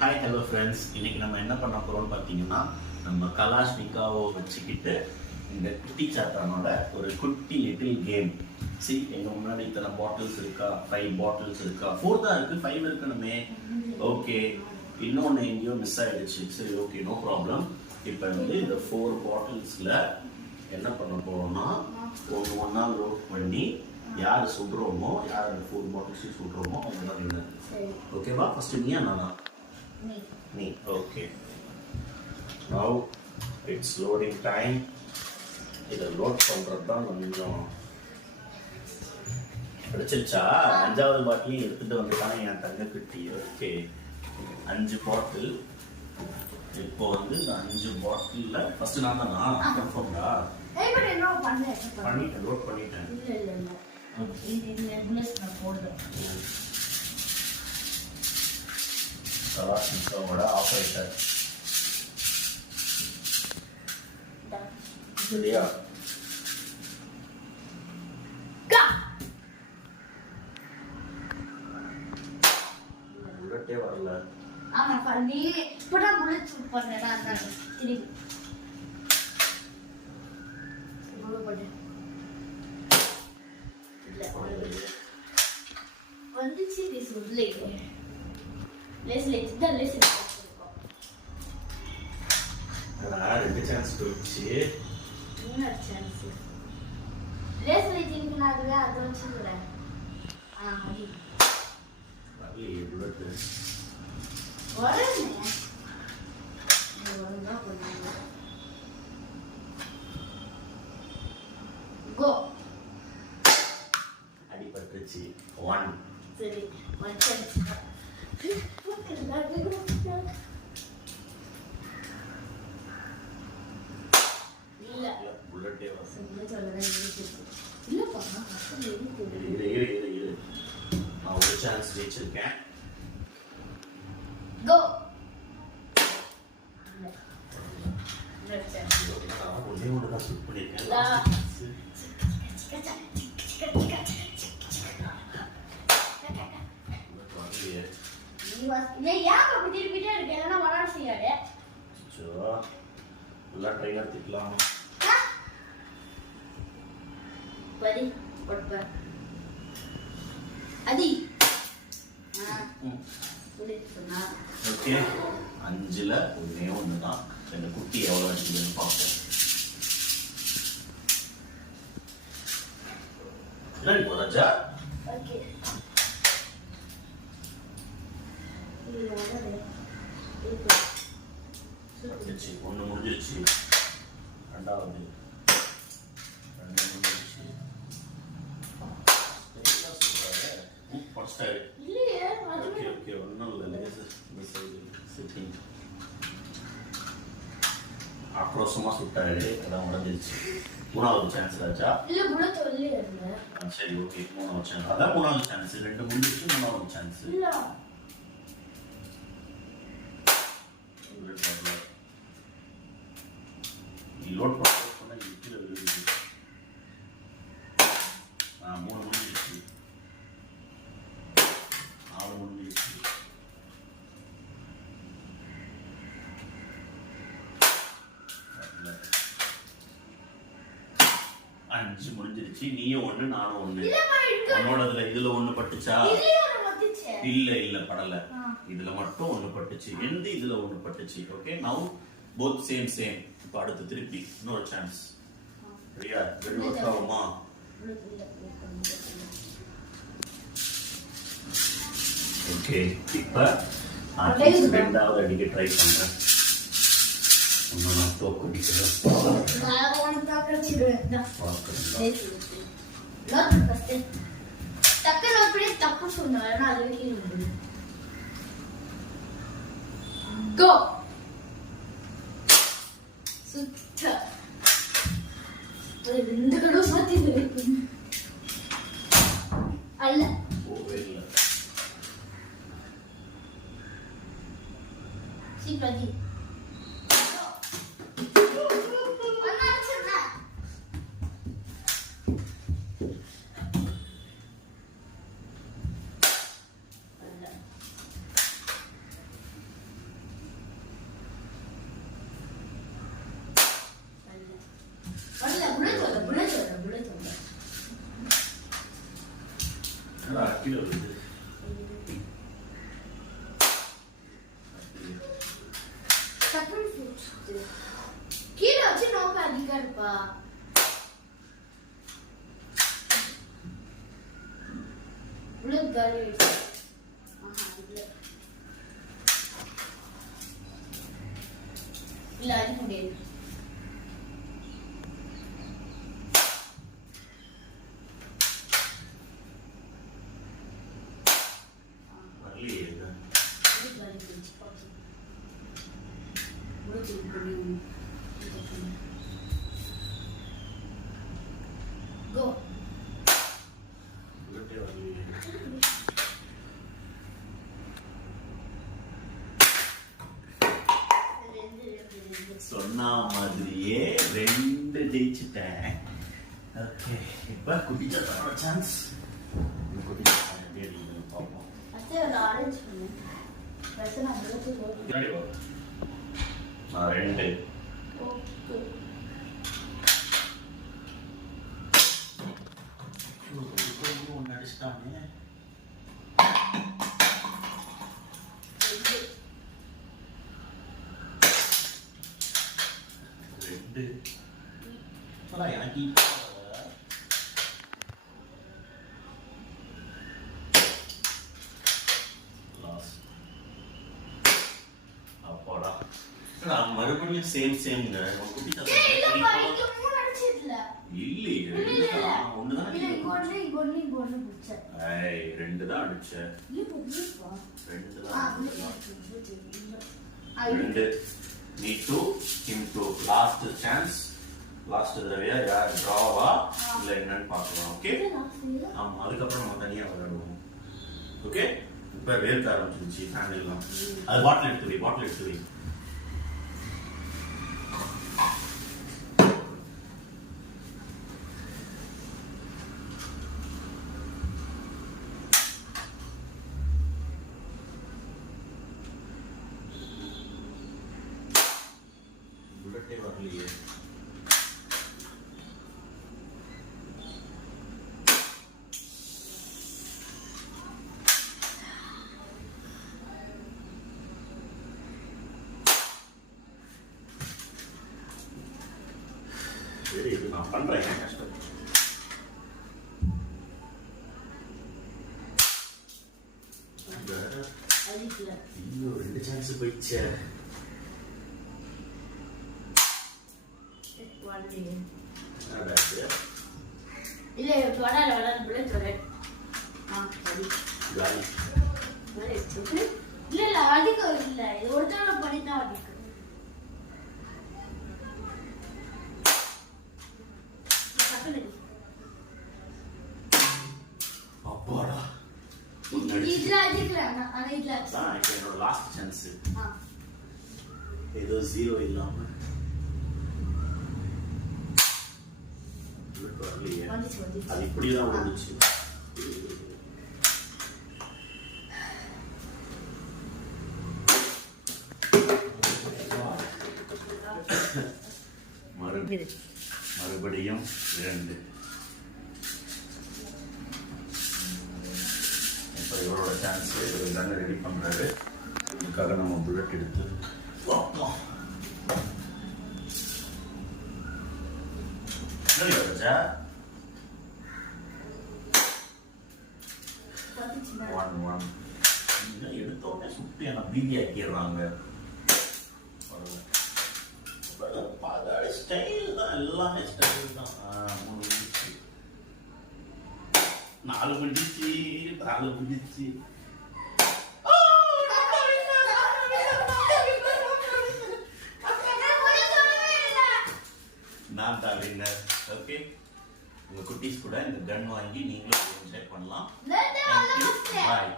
Hi hello friends, இன்னைக்கு நம்ம என்ன பண்ண போகிறோம்னு பார்த்தீங்கன்னா, நம்ம கலாஷ்னிக்காவை வச்சுக்கிட்டு இந்த குட்டி சாத்தானோட ஒரு குட்டி லிட்டில் கேம். எங்கள் முன்னாடி இத்தனை பாட்டில்ஸ் இருக்கா? 5 பாட்டில்ஸ் இருக்கா? 4 தான் இருக்குது, 5 இருக்கணுமே. ஓகே, இன்னொன்று எங்கேயோ மிஸ் ஆகிடுச்சு. சரி, ஓகே, நோ ப்ராப்ளம். இப்போ வந்து இந்த 4 பாட்டில்ஸில் என்ன பண்ண போகிறோம்னா, ஒன்றா லோட் பண்ணி யார் சுடுறோமோ, யார் அந்த 4 பாட்டில்ஸையும் சுடுறோமோ அவங்க தான் வின்னர். ஓகேவா? First Neeya Naana? Me. Okay. Now it's loading time. இதை லோட் பண்ணுறது தான் கொஞ்சம் பிடிச்சிருச்சா? 5வது பாட்டிலையும் எடுத்துகிட்டு வந்துட்டான் என் தங்க குட்டி. ஓகே, 5 பாட்டில். இப்போ வந்து இந்த 5 பாட்டிலில் ஃபர்ஸ்ட் நான் தானா? கன்ஃபார்ம்டா? பண்ணிட்டேன், லோட் பண்ணிட்டேன். கலாஷ்னிக்கோவோட ஆபரேட்டர் சரியா? புல்லட்டே வரல. ஆமா, நீ இப்பதான் புல்லட் ஷூட் பண்ணடா. திரும்பி இவ்வளவு போடு. இல்ல வந்துச்சு. நீ சொல்லு. ரெண்டு சான்ஸ் போயிடுச்சு. என்ன சான்ஸ்? லேஸ்ல திங்கினாங்க, அது வச்சுக்கற. அடி வரல புல்லட். வரல. நீ வரதா பண்ணுங்க. கோ. அடி பட்டுச்சு. 1. சரி, 1 சான்ஸ். புல்லட்டே நான் ஒரு சான்ஸ் ஜெயிச்சிருக்கேன். ஒன்னே ஒன்று தான் ஷூட் பண்ணியிருக்கேன். ட்ரைனர் திட்டலாம். ஓகே, 5ல் ஒன்னே ஒன்று தான். இந்த குட்டி எவ்வளோ அடிக்குதுன்னு பார்ப்போம். என்ன ராஜா? ஒன்று முடிஞ்சிருச்சு. 2வது 2 முடிஞ்சிருச்சு. படிச்சிட்டாரு. ஓகே ஓகே, ஒன்றும் இல்லை. சிட்டிங் ஆக்ரோஷமாக சுட்டாரு. அதான் உடஞ்சிருச்சு. 3வது சான்ஸ் ராஜா. சரி, ஓகே, 3வது சான்ஸ். அதான் 3வது சான்ஸ். 2 முடிஞ்சிருச்சு, 3வது சான்ஸ். லோட் பண்ண கீழே விழுது. 3 முடிஞ்சிருச்சு. 4 முடிஞ்சிருச்சு. 5 முடிஞ்சிருச்சு. நீயும் 1, நானும் 1. உன்னோடதுல இதுல 1 பட்டுச்சா? இல்ல படல. இதுல மட்டும் 1 பட்டுச்சு. எந்த இதுல 1 பட்டுச்சு. Okay, now both same. இப்போ அடுத்து திருப்பி இன்னொரு சான்ஸ். சரியா? ரெண்டு ஒர்க் ஆகுமா? ஓகே, இப்போ 2வது அடிக்க ட்ரை பண்றேன். நான் தோக்கு அடிக்கிறேன். தப்பு சொன்னா Go! சுத்த ரெண்டு கடை மாத்தி அல்ல சீக்கிரம் வைப்பா. புல்லட் காலி ஆயிடுச்சு. இல்ல இல்ல அடிக்க முடியாது. வரலையே இது. புல்லட் காலி ஆயிடுச்சு. புல்லட் இப்படி கோ. புல்லட்டே வரலையே. சொன்ன மாதிரியே 2 ஜெயிச்சிட்டேன். ஓகே, இப்போ குட்டி சத்தானோட சான்ஸ். குட்டி சத்தான் எப்படி அடிக்கணும்னு பார்ப்போம். அத்தை ஒரு ஆரஞ்சு பண்ணு. பிரச்சனை புல்லட் போடு. பின்னாடி வா. நான் 2. ஓகே. ஒன்று அடிச்சிட்டானே. 2. அப்புறம் எனக்கு அப்பாடா, மறுபடியும் சேம் குட்டி ஏய் இல்லப்பா, இங்க 3 அடிச்சிட்டல. இல்லையே, 2 தான். ஒன்று தான் இல்ல இங்க ஒண்ணு புடிச்ச. ஐய், 2 தான் அடிச்சேன். இல்லப்பா. 2 ஆ தான். இல்ல. 2. Me too, him too. Last chance. Last தடவையா யார் டிராவா இல்லை என்னன்னு பார்க்கலாம். ஓகே, ஆமாம், அதுக்கப்புறம் நம்ம தனியாக விளையாடுவோம். ஓகே, இப்போ வேர்க்க ஆரம்பிச்சிருச்சு ஃபேமிலிலாம். அது பாட்டில் எடுத்து வை. புல்லட்டே வரலையே. சரி, இது நான் பண்றேன். கஷ்டம். ஐயோ, 2 சான்ஸ் போயிடுச்சே. இல்ல வடால புல்லட் வர. சரி. காலி. இல்ல அடிக்க இல்ல. இது ஒரு தடவை பண்ணிட்டா அடிக்கும். அப்பாடா, இதுல அடிக்கிறேன். ஆனா இதுல அதான் இப்போ என்னோட லாஸ்ட் சான்ஸ். ஆ ஏதோ 0 இல்லாம புல்லட் வரலையே. வந்துச்சு. அது இப்படிதான் வந்துச்சு. மறுபடியும் 2. இப்போ இவரோட சான்ஸ். இவர் கண்ணை ரெடி பண்றாரு. இதுக்காக நம்ம புல்லட் எடுத்து பார்ப்போம். ராஜா 1 எடுத்தோடனே சுட்டி என்ன பீதி ஆக்கிடுறாங்க. ஸ்டைல் தான், எல்லாமே ஸ்டைல் தான். 3 முடிச்சு, 4 முடிச்சு, 4 முடிச்சு. நான் தான் வின்னர். ஓகே, உங்க குட்டீஸ் கூட இந்த கன் வாங்கி நீங்களும் என்ஜாய் பண்ணலாம். பாய்.